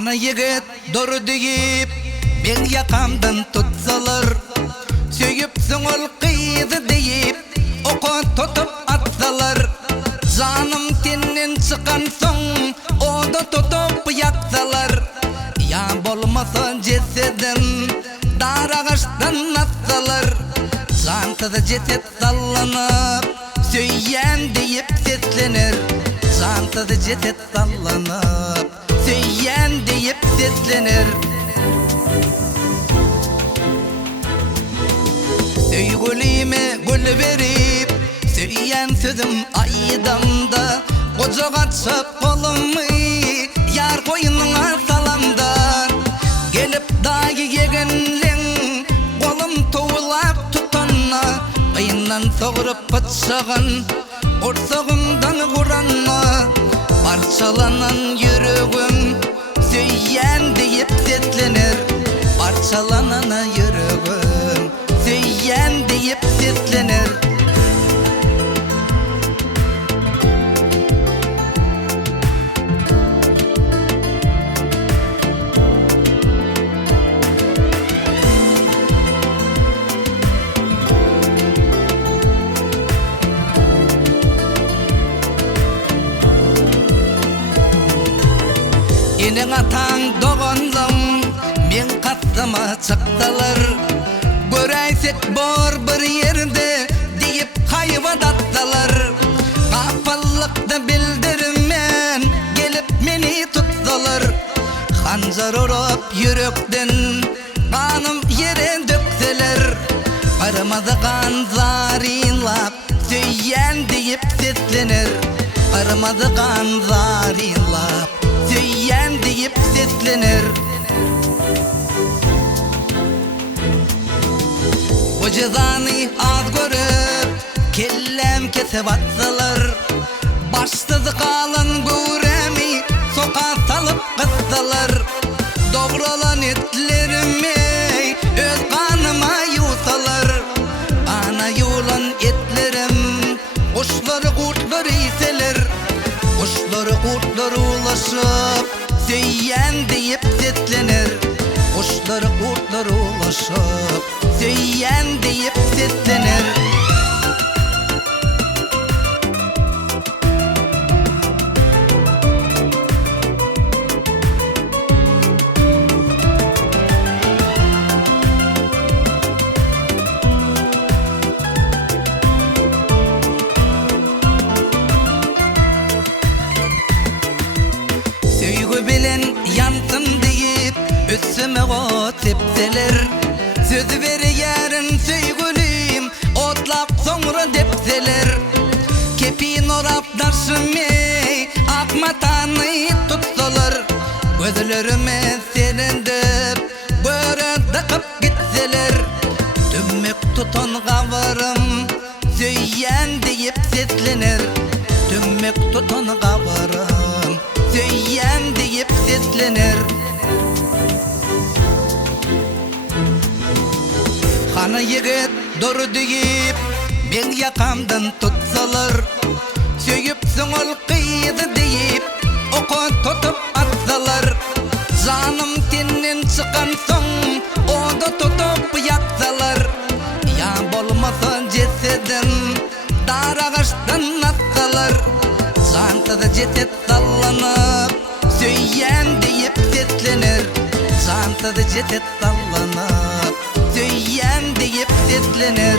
Ana yigit dur deyip ben yakamdan tutsalar, söyüp soňul kıydı deyip oku tutup atsalar, canım tenden çıkan soň oda tutup yaksalar, ya bolmasa cesedin dar ağaçtan atsalar, cansız ceset sallanıp söyyen deyip seslenir, cansız ceset sallanıp söyyen deyip seslenir. Söygülüme gül verip söyyen sözüm aydamda, kocağa çöp kolumu yar koyununa salamda, gelip dağı yegenleň kolum tuğulap tutanna, kıyından soğurup bıçağın orsağımdan vuranna, parçalanan yüreğim söyyen deyip seslenir, parçalanan yüreğim söyyen deyip seslenir. Senin atan doğandım, men kattıma çıktılar, göreysek bor bir yerde deyip hayvadattılar, kapallıkta bildirmen gelip meni tutsalar, hancar urup yürekten kanım yere dökseler, kırmızı kan zarinlap söyyen deyip seslenir, kırmızı kan zarinlap söyyen deyip seslenir. O cezanı az görüp kellem kesip atsalar, başsız kalan guremi sokağa salıp kıssalar, doğrulan etlerimi öz kanıma yusalar, ana yulan etlerim kuşları kurtları iseler, kuşları kurtları ulaşıp söyyen deyip seslenir, kuşları kurtları ulaşıp söyyen deyip seslenir. Bilen yansın deyip üstüme o tepseler, söz veriyerin söygülüyüm otlap sonra depseler, kepin orap darşımey akmatanı tutsalar, gözlerime serindip böyle dıkıp gitseler, tümmek tutan kavarım söyyen deyip seslenir, tümmek tutan kavarım söyyen deyip seslenir. Ana yigit dur deyip ben yakamdan tutsalar, söyüp soňul kıydı deyip oku tutup atsalar, canım tenden çıkan soň oda tutup yaksalar, ya bolmasa cesedin dar ağaçtan atsalar, cansız ceset sallanıp söyyen deyip seslenir, cansız ceset sallanıp söyyen deyip seslenir.